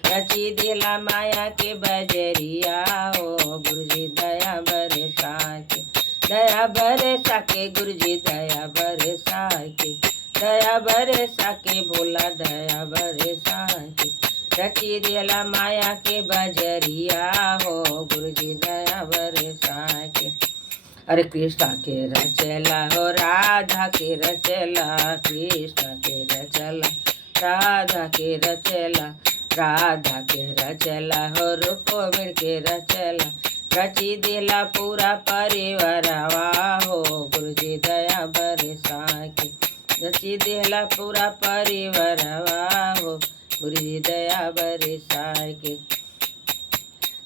रची दिहला माया के बजरिया हो गुरुजी दया बरसाए के। दया बरसा के गुरुजी दया बरसाए के। दया बरसा के भोला दया बरसाए के। रची दिहला माया के बजरिया हो गुरुजी दया बरसाए के। अरे कृष्णा के रचला हो राधा के रचला। कृष्ण के रचला राधा के रचला। राधा के रचला हो रुक्मिणी के रचला। रची दिहला पूरा परिवारवा हो गुरुजी दया बरसाए के। रची दिहला पूरा परिवारवा हो गुरुजी दया बरसाए के।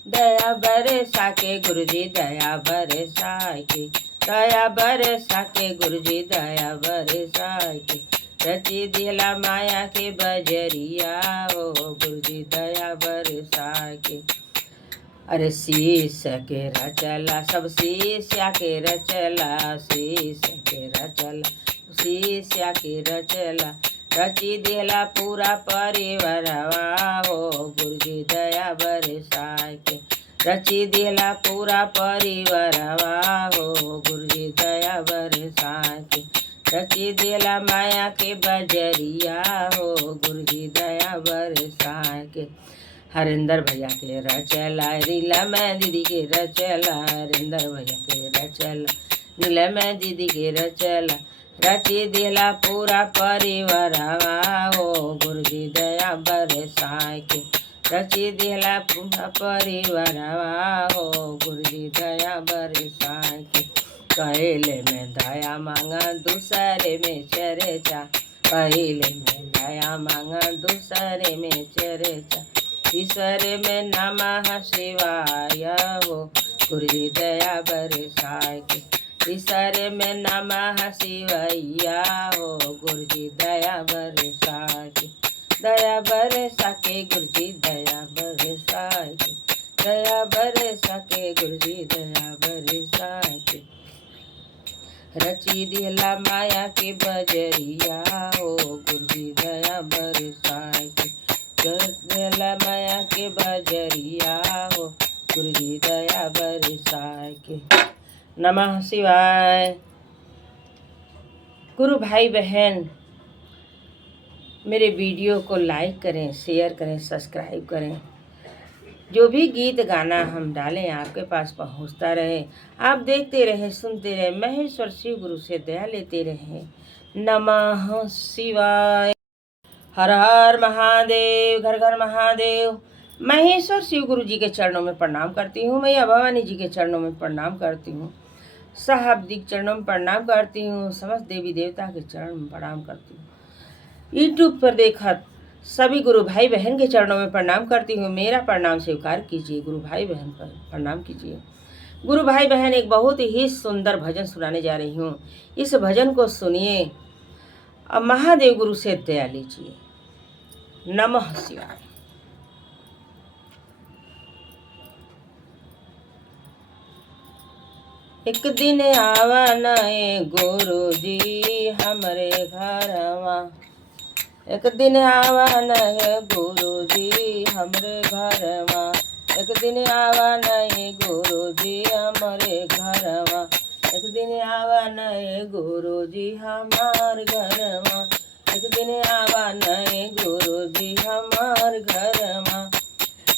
दया बरसा के गुरुजी दया बरसाए के। दया बरसा के गुरुजी दया बरसाए के। रची दिहला माया के बजरिया हो गुरुजी दया बरसाए के। अरे शीश के रचला सब शीशा के रचला। शीश के रचला शीशा के रचला। रची दिहला पूरा परिवारवा हो गुरुजी दया बरसाए के। रची दिहला पूरा परिवारवा हो गुरुजी दया बरसाए के। रची दिहला माया के बजरिया हो गुरुजी दया बरसाए के। हरिंदर भैया के रचला नीलम दीदी के रचला। हरिंदर भैया के रचला नीलम दीदी के रचला। रची दिहला पूरा परिवारवा हो गुरुजी दया बरसाए के। रची दिहला पूरा परिवारवा हो गुरुजी दया बरसाए के। पहले में दया मांगा दूसरे में चर्चा। पहले में दया मांगा दूसरे में चर्चा। तीसरे में नमः शिवाय हो गुरुजी दया बरसाए के। तीसरे में नमः शिवैया हो गुरुजी दया बरसाए के। दया बरसा के गुरुजी दया बरसाए के। दया बरसा के गुरुजी दया बरसाए के। रची दिहला माया के बजरिया हो गुरुजी दया बरसाए के दिहला माया के बजरिया हो गुरुजी दया बरसाए के। नमः शिवाय। गुरु भाई बहन मेरे वीडियो को लाइक करें, शेयर करें, सब्सक्राइब करें। जो भी गीत गाना हम डालें आपके पास पहुंचता रहे, आप देखते रहे, सुनते रहे, महेश्वर शिव गुरु से दया लेते रहे। नमः शिवाय। हर हर महादेव, घर घर महादेव। महेश्वर शिव गुरु जी के चरणों में प्रणाम करती हूँ। मैया भवानी जी के चरणों में प्रणाम करती हूँ। साहबदीक चरणों में प्रणाम करती हूँ। समस्त देवी देवता के चरण में प्रणाम करती हूँ। यूट्यूब पर देखा सभी गुरु भाई बहन के चरणों में प्रणाम करती हूँ। मेरा प्रणाम स्वीकार कीजिए। गुरु भाई बहन पर प्रणाम कीजिए। गुरु भाई बहन एक बहुत ही सुंदर भजन सुनाने जा रही हूँ। इस भजन को सुनिए। अब महादेव गुरु से दया लीजिए। नमः शिवाय। एक दिन आवा नए गुरु जी हमरे घरवा। एक दिन आवा नए गुरु जी हमरे घरवा। एक दिन आवा नए गुरु जी हमरे घरवा। एक दिन आवा नए गुरु जी हमार घरवा। एक दिन आवा नए गुरु जी हमार घरवा।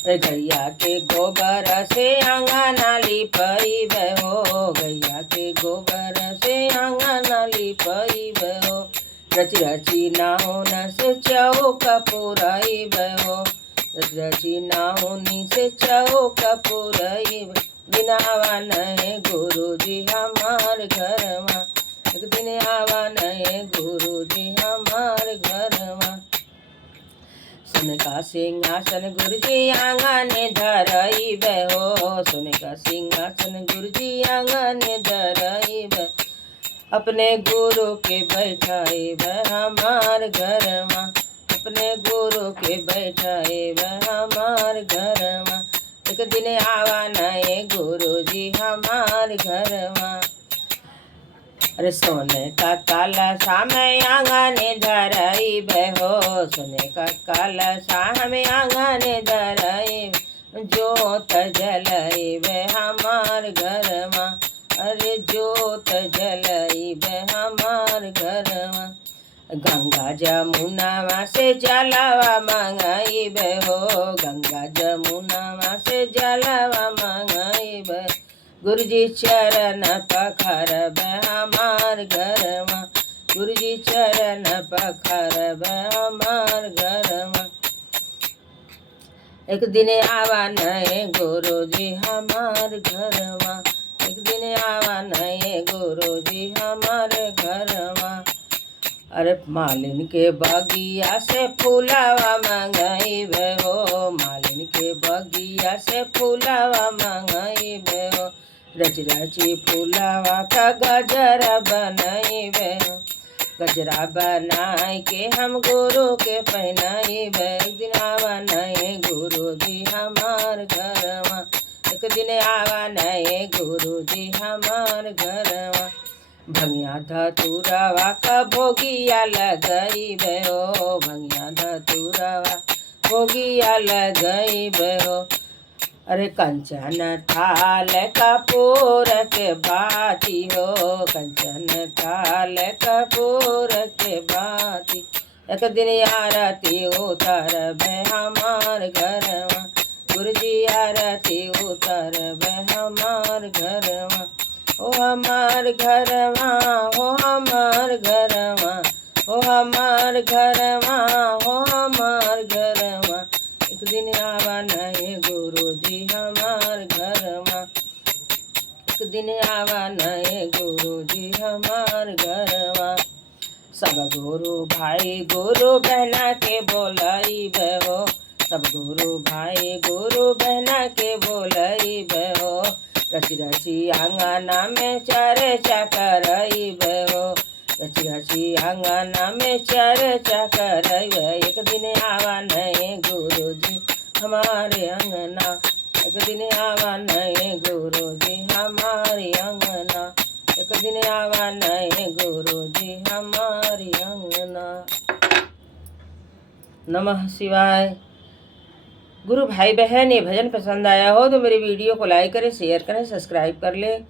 गैया के गोबर से आंगना लिपइब हो। गैया के गोबर से आंगना लिपइब हो। रची रची नाउन से चौक पुरइब हो। रची रची नाउनी से चौक पुरइब। दिन आवा नए गुरु जी हमार घरवा। एक दिन आवा नए गुरु जी हमार घरवा। सुन का सिंहासन गुरुजी आंगने धरइब हो। सुन का सिंहासन गुरुजी आंगने धरइब। अपने गुरु के बैठाइब हमार घरवा। अपने गुरु के बैठाइब हमार घरवा। एक दिन आवा नए गुरु जी हमार घरवा। अरे सोने का कलशा में आंगने धरइब हो। सोने का कलशा में आंगने धरइब। जोत जलइब हमार घरवा। अरे जोत जलइब हमार घरवा। गंगा जमुनावा से जलवा मंगाइब हो। गंगा जमुनावा से जलवा मंगाइब। गुरुजी चरण पखरब हमार घरवा। गुरुजी चरण पखरब हमार घरवा। एक दिन आवा नए गुरु जी हमार घरवा। एक दिन आवा नए गुरु जी हमार घरवा। अरे मालिन के बगिया से फूलावा मंगाइब हो। मालिन के बगिया से फूलावा मंगाइब हो। रच रची फूलावा का गजरा बनाइब हो। गजरा बनाए के हम गुरु के पहनाइब। एक दिन आवा नए गुरु जी हमार घरवा। एक दिन आवा नए गुरु जी हमार घरवा। भंगिया धतुरवा का भोगिया लगइब हो। भंगिया धतुरवा भोगिया लगइब हो। अरे कंचन थाल कपूर के बाती हो। कंचन थाल कपूर के बाती। एक दिन आरती उतरब हमार घरवा। गुरुजी आरती उतरब हमार घरवा। ओ हमार घरवा, हो हमार घरवा, हो हमार घरवा, हो हमार घरवा। एक दिन आवा नए गुरु जी हमार घरवा। एक दिन आवा नए गुरु जी हमार घरवा। सब गुरु भाई गुरु बहना के बोलाइब हो। सब गुरु भाई गुरु बहना के बोलाइब हो। रची रची आंगना में चर्चा करइब हो। रची रची आंगना में चर्चा करइब। एक दिन आवा नए गुरु जी हमारे अंगना। एक दिन आवा नए गुरु जी हमारे अंगना। एक दिन आवा नए गुरु जी हमारी अंगना। नमः शिवाय। गुरु भाई बहन ये भजन पसंद आया हो तो मेरे वीडियो को लाइक करें, शेयर करें, सब्सक्राइब कर लें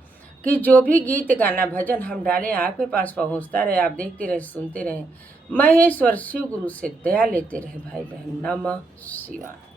कि जो भी गीत गाना भजन हम डालें आपके पास पहुंचता रहे, आप देखते रहे, सुनते रहें। महेश्वर शिव गुरु से दया लेते रहे भाई बहन। नमः शिवाय।